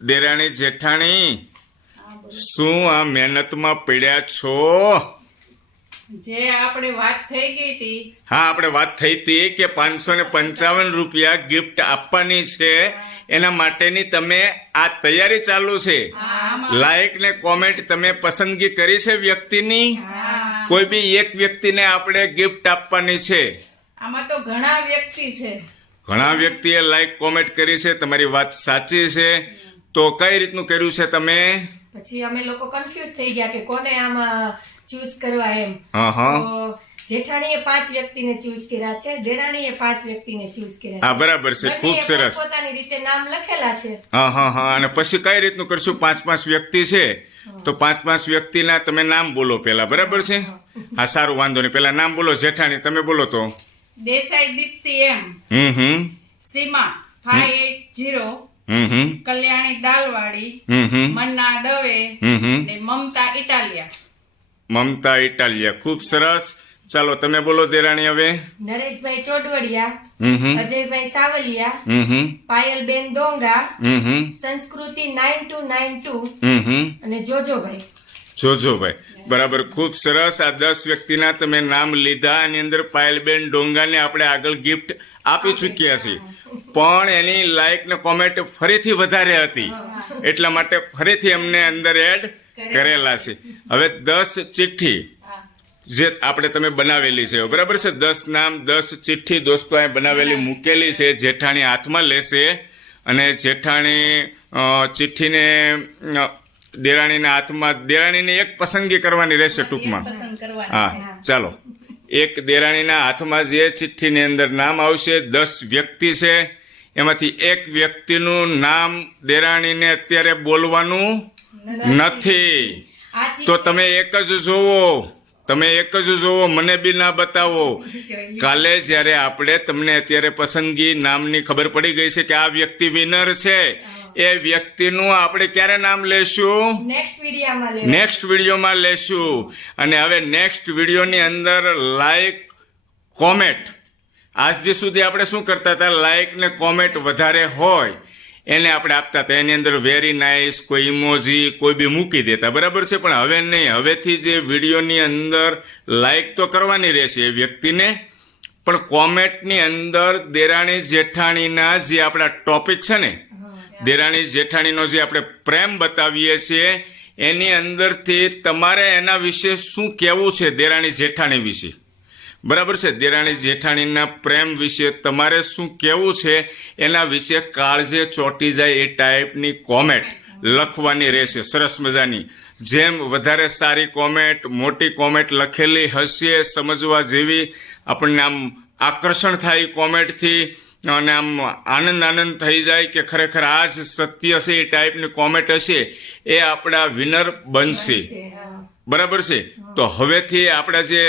દેરાણી જેઠાણી શું આ મહેનતમાં પડ્યા છો? જે આપણે વાત થઈ ગઈ હતી, હા, આપણે વાત થઈ હતી કે 555 રૂપિયા ગિફ્ટ આપવાની છે, એના માટેની તમે આ તૈયારી ચાલુ છે. લાઈક ને કોમેન્ટ તમે પસંદગી કરી છે વ્યક્તિની? કોઈ બી એક વ્યક્તિને આપણે ગિફ્ટ આપવાની છે. આમાં તો ઘણા વ્યક્તિ છે. ઘણા વ્યક્તિએ લાઈક કોમેન્ટ કરી છે. તમારી વાત સાચી છે. તો કઈ રીતનું કર્યું છે તમે? પછી અમે લોકો કન્ફ્યુઝ થઈ ગયા કે કોને આમાં ચૂઝ કરવા એમ. હા, તો જેઠાણીએ 5 વ્યક્તિને ચૂઝ કર્યા છે, દેરાણીએ 5 વ્યક્તિને ચૂઝ કર્યા હા, બરાબર છે. બંનેએ ખૂબ સરસ. પોતાની રીતે નામ લખેલા છે. હા. અને પછી કઈ રીતનું કરશું? 5 વ્યક્તિ છે તો 5 વ્યક્તિના તમે નામ બોલો પેલા, બરાબર છે? હા, સારું, વાંધો નહીં. પેલા નામ બોલો. જેઠાણી તમે બોલો તો. દેસાઈ દીપ્તિ એમ, હમ સીમા 580, કલ્યાણી દાલવાડી, મન્ના દવે ને મમતા ઇટાલિયા. મમતા ઇટાલિયા. ખૂબ સરસ. ચાલો તમે બોલો દેરાણી હવે. નરેશભાઈ ચોડવડિયા, હમ અજયભાઈ સાવલિયા, હમ પાયલબેન ડોંગા, હમ સંસ્કૃતિ 9292 અને જોજોભાઈ. જોજોભાઈ. બરાબર, ખૂબ સરસ. આ 10 વ્યક્તિના તમે નામ લીધા. એની અંદર પાયલબેન ડોંગાને આપણે આગળ ગિફ્ટ આપી ચૂક્યા છીએ, પણ એની લાઈક ને કોમેન્ટ ફરીથી વધારે હતી, એટલા માટે ફરીથી એમને અંદર એડ કરેલા છે. હવે 10 ચિઠ્ઠી જે આપણે તમે બનાવેલી છે, બરાબર છે? 10 નામ 10 ચિઠ્ઠી દોસ્તો અહીં બનાવેલી મૂકેલી છે. જેઠાણી હાથમાં લેશે અને જેઠાણી ચિઠ્ઠીને દેરાણીના હાથમાં, દેરાણીને એક પસંદગી કરવાની રહેશે ટૂંકમાં. હા, ચાલો. એક દેરાણીના હાથમાં જે ચિઠ્ઠીની અંદર નામ આવશે, 10 વ્યક્તિ છે, એમાંથી એક વ્યક્તિનું નામ દેરાણીને અત્યારે બોલવાનું નથી. તો તમે એક જ જોવો, મને બી ના બતાવો. કાલે જ્યારે આપણે તમને અત્યારે પસંદગી નામની ખબર પડી ગઈ છે કે આ વ્યક્તિ વિનર છે, એ વ્યક્તિનું આપણે ક્યારે નામ લેશું? નેક્સ્ટ વિડીયોમાં લેશું. અને હવે નેક્સ્ટ વિડીયોની અંદર લાઈક કોમેન્ટ, આજ દી સુધી આપણે શું કરતા હતા? લાઈક ને કોમેન્ટ વધારે હોય એને આપણે આપતા હતા, એની અંદર વેરી નાઇસ, કોઈ ઇમોજી, કોઈ બી મૂકી દેતા, બરાબર છે? પણ હવે નહીં. હવેથી જે વિડીયોની અંદર લાઈક તો કરવાની રહેશે એ વ્યક્તિને, પણ કોમેન્ટની અંદર દેરાણી જેઠાણીના જે આપણા ટોપિક છે ને, દેરાણી જેઠાણીનો જે આપણે પ્રેમ બતાવીએ છીએ, એની અંદરથી તમારે એના વિશે શું કહેવું છે? દેરાણી જેઠાણી વિશે, બરાબર છે? દેરાણી જેઠાણીના પ્રેમ વિશે તમારે શું કહેવું છે? એના વિશે કાળજે ચોંટી જાય એ ટાઈપની કોમેન્ટ લખવાની રહેશે. સરસ મજાની. જેમ વધારે સારી કોમેન્ટ, મોટી કોમેન્ટ લખેલી હશે, સમજવા જેવી, આપણને આમ આકર્ષણ થાય કોમેન્ટથી, અને આમ આનંદ થઈ જાય કે ખરેખર આ જ સત્ય છે, એ ટાઈપની કોમેન્ટ હશે, એ આપણા વિનર બનશે. બરાબર છે? તો હવેથી આપણે જે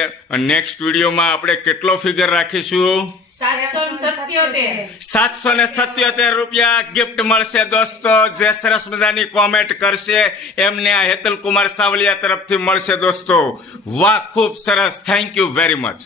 નેક્સ્ટ વિડીયોમાં આપણે કેટલો ફિગર રાખીશું? 777 રૂપિયા ગિફ્ટ મળશે દોસ્તો. જે સરસ મજાની કોમેન્ટ કરશે એમને આ હેતલ કુમાર સાવલિયા તરફથી મળશે દોસ્તો. વાહ, ખૂબ સરસ. Thank you very much.